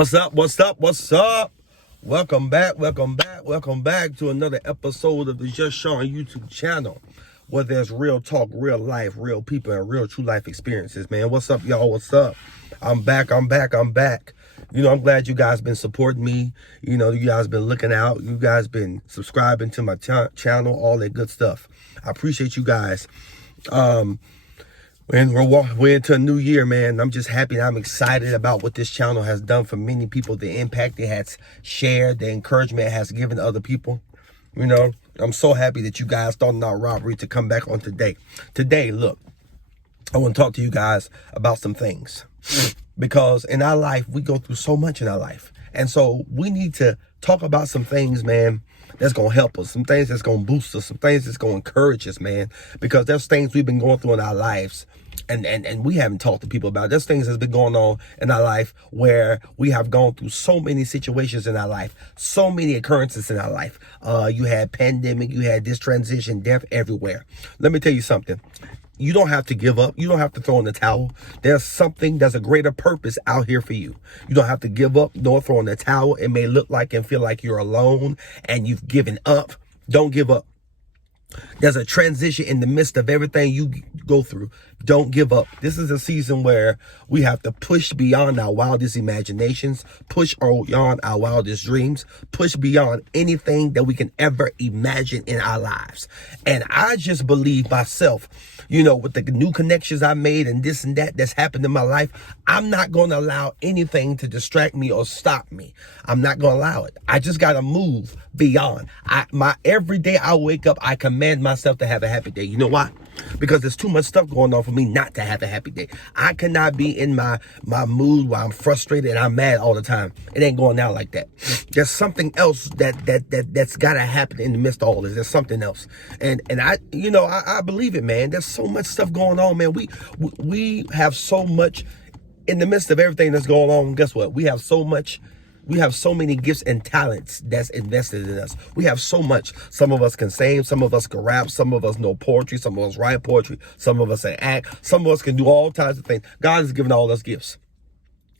What's up? What's up? What's up? Welcome back to another episode of the Just Sean YouTube channel, where there's real talk, real life, real people, and real true life experiences, man. What's up, y'all? What's up? I'm back. I'm glad you guys been supporting me. You guys been looking out. You guys been subscribing to my channel, all that good stuff. I appreciate you guys. And we're into a new year, man. I'm just happy and I'm excited about what this channel has done for many people, the impact it has shared, the encouragement it has given other people. I'm so happy that you guys thought in our robbery to come back on today. Today, look, I want to talk to you guys about some things. Because in our life, we go through so much in our life. And so we need to talk about some things, man, that's going to help us, some things that's going to boost us, some things that's going to encourage us, man. Because there's things we've been going through in our lives and we haven't talked to people about. There's things that's been going on in our life where we have gone through so many situations in our life, so many occurrences in our life. You had pandemic, you had this transition, death everywhere. Let me tell you something. You don't have to give up. You don't have to throw in the towel. There's a greater purpose out here for you. You don't have to give up nor throw in the towel. It may look like and feel like you're alone and you've given up. Don't give up. There's a transition in the midst of everything you go through. Don't give up. This is a season where we have to push beyond our wildest imaginations, push beyond our wildest dreams, push beyond anything that we can ever imagine in our lives. And I just believe myself, with the new connections I made and this and that that's happened in my life, I'm not going to allow anything to distract me or stop me. I'm not going to allow it. I just got to move beyond. Every day I wake up, I command myself to have a happy day. You know why? Because there's too much stuff going on for me not to have a happy day. I cannot be in my mood where I'm frustrated and I'm mad all the time. It ain't going out like that. There's something else that's got to happen in the midst of all this. There's something else. And I believe it, man. There's so much stuff going on, man. We have so much in the midst of everything that's going on. Guess what? We have so many gifts and talents that's invested in us. We have so much. Some of us can sing, some of us can rap, some of us know poetry, some of us write poetry, some of us can act, some of us can do all types of things. God has given all us gifts.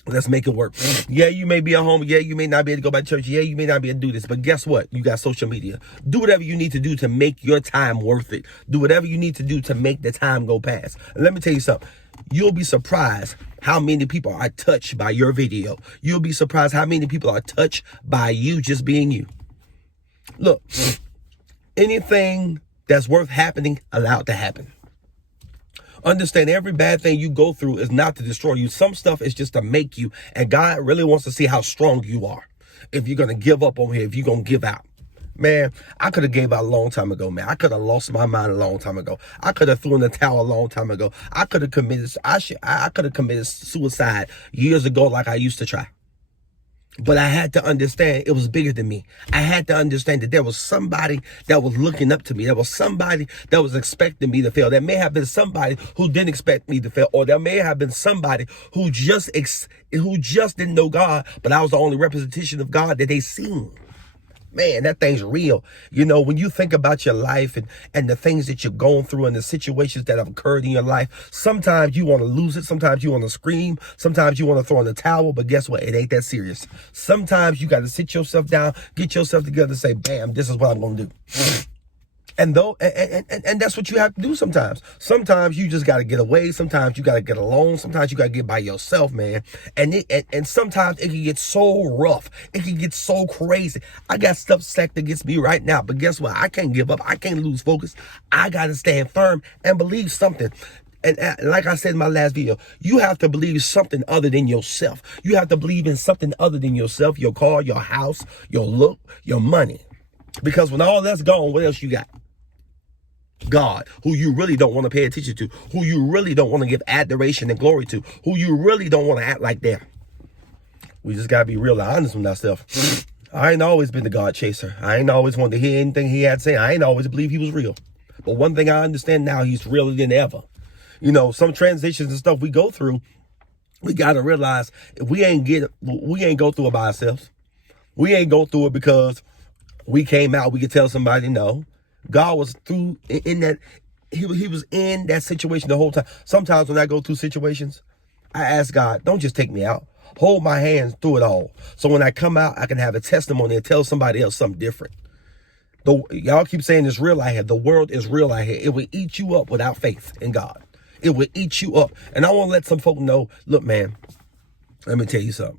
Let's make it work. Yeah, you may be at home. Yeah, you may not be able to go back to church. Yeah, you may not be able to do this. But guess what? You got social media. Do whatever you need to do to make your time worth it. Do whatever you need to do to make the time go past. And let me tell you something. You'll be surprised how many people are touched by your video. You'll be surprised how many people are touched by you just being you. Look, anything that's worth happening, allow it to happen. Understand, every bad thing you go through is not to destroy you. Some stuff is just to make you. And God really wants to see how strong you are. If you're going to give up on here, if you're going to give out. Man, I could have gave out a long time ago, man. I could have lost my mind a long time ago. I could have thrown in the towel a long time ago. I could have committed suicide years ago like I used to try. But I had to understand it was bigger than me. I had to understand that there was somebody that was looking up to me. There was somebody that was expecting me to fail. There may have been somebody who didn't expect me to fail. Or there may have been somebody who just didn't know God, but I was the only representation of God that they seen. Man, that thing's real. When you think about your life and the things that you're going through and the situations that have occurred in your life, sometimes you want to lose it. Sometimes you want to scream. Sometimes you want to throw in the towel. But guess what? It ain't that serious. Sometimes you got to sit yourself down, get yourself together and say, bam, this is what I'm going to do. And that's what you have to do sometimes. Sometimes you just got to get away. Sometimes you got to get alone. Sometimes you got to get by yourself, man. And sometimes it can get so rough. It can get so crazy. I got stuff stacked against me right now. But guess what? I can't give up. I can't lose focus. I got to stand firm and believe something. And like I said in my last video, you have to believe something other than yourself. You have to believe in something other than yourself, your car, your house, your look, your money. Because when all that's gone, what else you got? God, who you really don't want to pay attention to, who you really don't want to give adoration and glory to, who you really don't want to act like that. We just got to be real honest with that stuff. I ain't always been the God chaser. I ain't always wanted to hear anything he had to say. I ain't always believed he was real. But one thing I understand now, he's realer than ever. Some transitions and stuff we go through, we got to realize if we ain't go through it by ourselves. We ain't go through it because we came out, we could tell somebody no. God was through in that. He was in that situation the whole time. Sometimes when I go through situations, I ask God, don't just take me out. hold my hands through it all. So when I come out, I can have a testimony and tell somebody else something different. Y'all keep saying it's real out here. The world is real out here. It will eat you up without faith in God. It will eat you up. And I want to let some folk know, look, man, let me tell you something.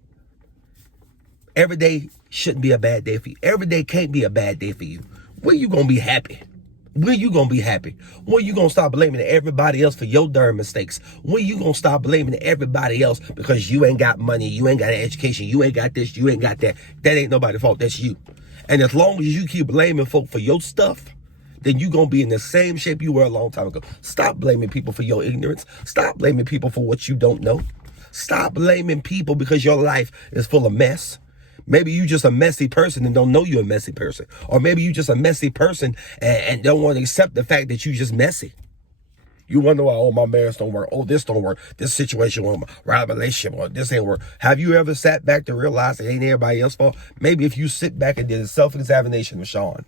Every day shouldn't be a bad day for you. Every day can't be a bad day for you. When you going to be happy? When you going to be happy? When you going to stop blaming everybody else for your darn mistakes? When you going to stop blaming everybody else because you ain't got money, you ain't got an education, you ain't got this, you ain't got that? That ain't nobody's fault. That's you. And as long as you keep blaming folk for your stuff, then you're going to be in the same shape you were a long time ago. Stop blaming people for your ignorance. Stop blaming people for what you don't know. Stop blaming people because your life is full of mess. Maybe you just a messy person and don't know you're a messy person. Or maybe you just a messy person and don't want to accept the fact that you just messy. You wonder why, oh, my marriage don't work. Oh, this don't work. This situation won't work. Right, relationship, or this ain't work. Have you ever sat back to realize it ain't everybody else's fault? Maybe if you sit back and did a self-examination with Sean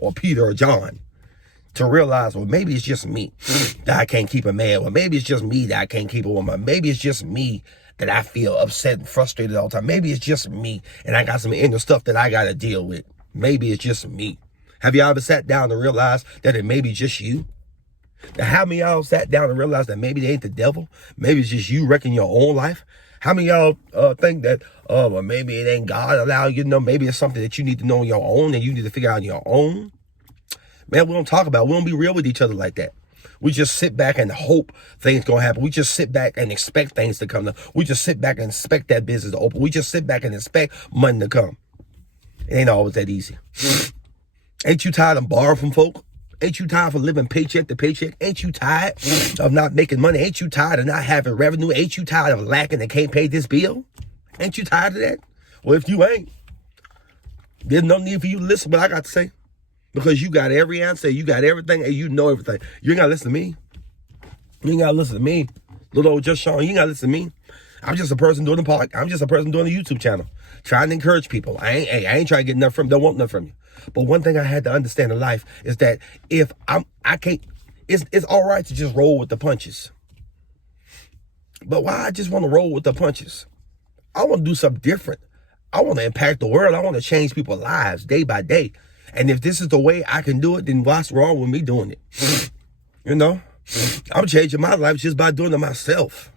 or Peter or John to realize, well, maybe it's just me that I can't keep a man. Well, maybe it's just me that I can't keep a woman. Maybe it's just me that I feel upset and frustrated all the time. Maybe it's just me and I got some inner stuff that I got to deal with. Maybe it's just me. Have you ever sat down and realized that it may be just you? Now, how many of y'all sat down and realized that maybe they ain't the devil? Maybe it's just you wrecking your own life? How many of y'all think that, well, maybe it ain't God allow you to know? Maybe it's something that you need to know on your own and you need to figure out on your own? Man, we don't talk about it. We don't be real with each other like that. We just sit back and hope things gonna happen. We just sit back and expect things to come. We just sit back and expect that business to open. We just sit back and expect money to come. It ain't always that easy. Ain't you tired of borrowing from folk? Ain't you tired of living paycheck to paycheck? Ain't you tired of not making money? Ain't you tired of not having revenue? Ain't you tired of lacking and can't pay this bill? Ain't you tired of that? Well, if you ain't, there's no need for you to listen to what I got to say. Because you got every answer, you got everything, and you know everything. You ain't got to listen to me. You ain't got to listen to me. Little old Just Sean, you ain't got to listen to me. I'm just a person doing the podcast. I'm just a person doing a YouTube channel. Trying to encourage people. I ain't trying to get nothing from them. Don't want nothing from you. But one thing I had to understand in life is that if I can't, it's all right to just roll with the punches. But why I just want to roll with the punches? I want to do something different. I want to impact the world. I want to change people's lives day by day. And if this is the way I can do it, then what's wrong with me doing it? You know, I'm changing my life just by doing it myself.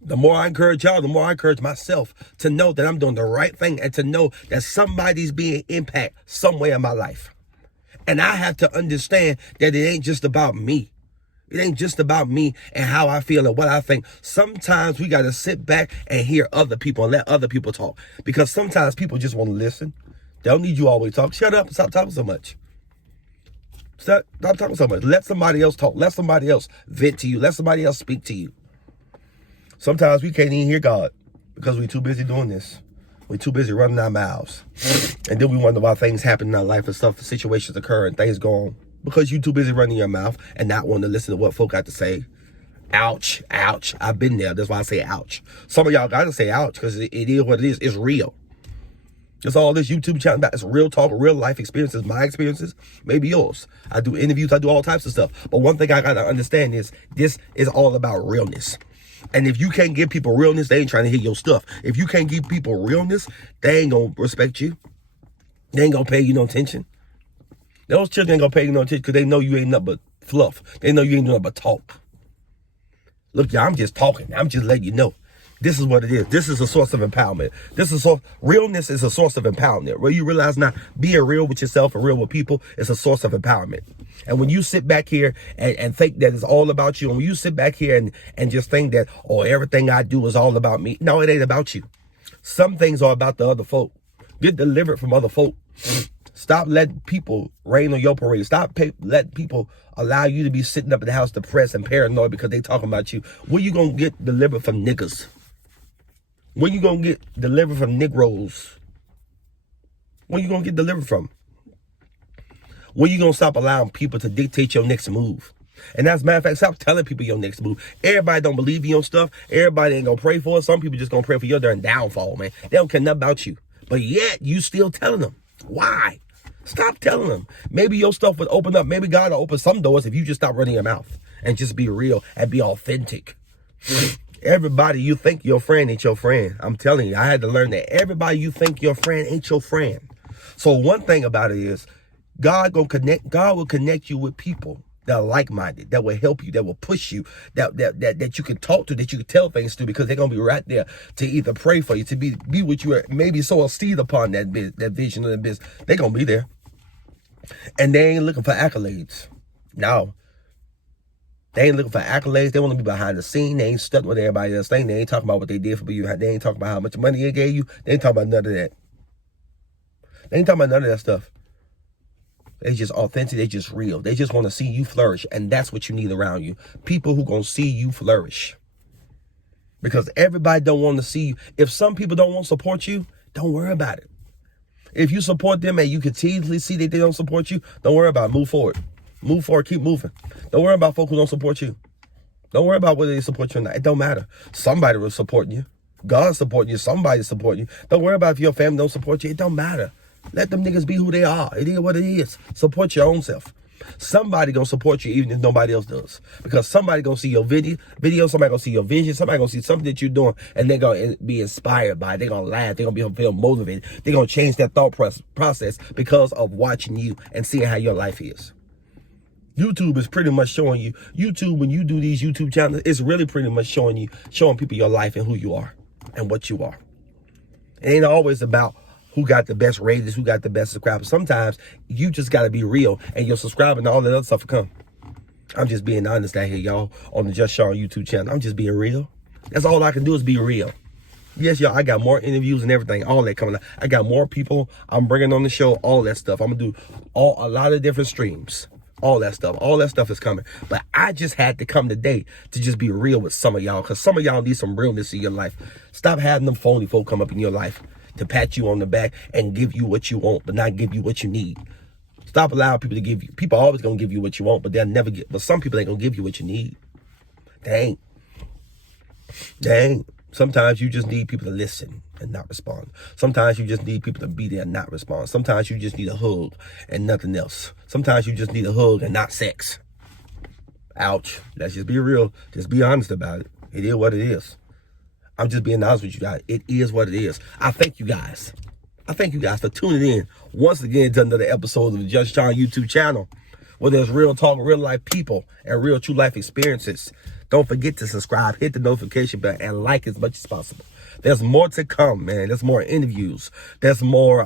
The more I encourage y'all, the more I encourage myself to know that I'm doing the right thing and to know that somebody's being impacted some way in my life. And I have to understand that it ain't just about me. It ain't just about me and how I feel and what I think. Sometimes we got to sit back and hear other people and let other people talk. Because sometimes people just want to listen. They don't need you always talk. Shut up and stop talking so much. Stop talking so much. Let somebody else talk. Let somebody else vent to you. Let somebody else speak to you. Sometimes we can't even hear God because we're too busy doing this. We're too busy running our mouths. And then we wonder why things happen in our life and stuff, situations occur and things go on. Because you're too busy running your mouth and not wanting to listen to what folk got to say. Ouch, ouch. I've been there. That's why I say ouch. Some of y'all got to say ouch because it is what it is. It's real. That's all this YouTube channel about. It's real talk, real life experiences, my experiences, maybe yours. I do interviews, I do all types of stuff. But one thing I got to understand is this is all about realness. And if you can't give people realness, they ain't trying to hear your stuff. If you can't give people realness, they ain't going to respect you. They ain't going to pay you no attention. Those children ain't going to pay you no attention because they know you ain't nothing but fluff. They know you ain't nothing but talk. Look, y'all, I'm just talking. I'm just letting you know. This is what it is. This is a source of empowerment. Realness is a source of empowerment. Where you realize now, being real with yourself and real with people is a source of empowerment. And when you sit back here and think that it's all about you, and when you sit back here and just think that, oh, everything I do is all about me. No, it ain't about you. Some things are about the other folk. Get delivered from other folk. Stop letting people rain on your parade. Stop letting people allow you to be sitting up in the house depressed and paranoid because they talking about you. Where you going to get delivered from niggas? Where you going to get delivered from Negroes? Where you going to get delivered from? When you going to stop allowing people to dictate your next move? And as a matter of fact, stop telling people your next move. Everybody don't believe in your stuff. Everybody ain't going to pray for it. Some people just going to pray for your darn downfall, man. They don't care nothing about you. But yet, you still telling them. Why? Stop telling them. Maybe your stuff would open up. Maybe God will open some doors if you just stop running your mouth and just be real and be authentic. Everybody you think your friend ain't your friend. I'm telling you, I had to learn that everybody you think your friend ain't your friend. So one thing about it is God will connect you with people that are like-minded, that will help you, that will push you, that you can talk to, that you can tell things to, because they're gonna be right there to either pray for you, to be with you, or maybe sow a seed upon that vision of the business. They're gonna be there. And they ain't looking for accolades. No. They ain't looking for accolades. They want to be behind the scene. They ain't stuck with everybody else thing. They ain't talking about what they did for you. They ain't talking about how much money they gave you. They ain't talking about none of that. They ain't talking about none of that stuff. They just authentic. They just real. They just want to see you flourish. And that's what you need around you. People who gonna see you flourish. Because everybody don't want to see you. If some people don't want to support you, don't worry about it. If you support them and you can easily see that they don't support you, don't worry about it. Move forward. Move forward. Keep moving. Don't worry about folks who don't support you. Don't worry about whether they support you or not. It don't matter. Somebody will support you. God supporting you. Somebody support you. Don't worry about if your family don't support you. It don't matter. Let them niggas be who they are. It is what it is. Support your own self. Somebody gonna support you even if nobody else does. Because somebody gonna see your video, somebody gonna see your vision, somebody gonna see something that you're doing, and they're gonna be inspired by it. They're gonna laugh, they're gonna feel motivated. They're gonna change their thought process because of watching you and seeing how your life is. YouTube is pretty much showing you, when you do these YouTube channels, it's really pretty much showing people your life and who you are and what you are. It ain't always about who got the best ratings, who got the best subscribers. Sometimes you just got to be real, and your subscribing and all that other stuff will come. I'm just being honest out here, y'all, on the Just Sean YouTube channel. I'm just being real. That's all I can do is be real. Yes, y'all, I got more interviews and everything, all that coming out. I got more people I'm bringing on the show, all that stuff. I'm going to do a lot of different streams. All that stuff is coming. But I just had to come today to just be real with some of y'all, because some of y'all need some realness in your life. Stop having them phony folk come up in your life to pat you on the back and give you what you want, but not give you what you need. Stop allowing people to give you. People are always gonna give you what you want, but they'll never get. But some people ain't gonna give you what you need. They ain't. Sometimes you just need people to listen and not respond. Sometimes you just need people to be there and not respond. Sometimes you just need a hug and nothing else. Sometimes you just need a hug and not sex. Ouch. Let's just be real. Just be honest about it. It is what it is. I'm just being honest with you guys. It is what it is. I thank you guys. For tuning in once again to another episode of the Just Sean YouTube channel, where there's real talk, real life people, and real true life experiences. Don't forget to subscribe, hit the notification bell, and like as much as possible. There's more to come, man. There's more interviews. There's more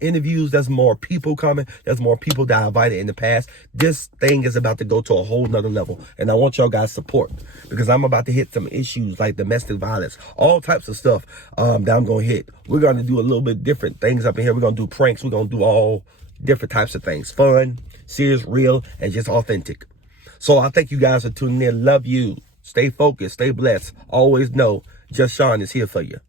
There's more people coming. There's more people that I invited in the past. This thing is about to go to a whole nother level. And I want y'all guys' support, because I'm about to hit some issues like domestic violence, all types of stuff that I'm going to hit. We're going to do a little bit different things up in here. We're going to do pranks. We're going to do all different types of things. Fun, serious, real, and just authentic. So I thank you guys for tuning in. Love you. Stay focused. Stay blessed. Always know Just Sean is here for you.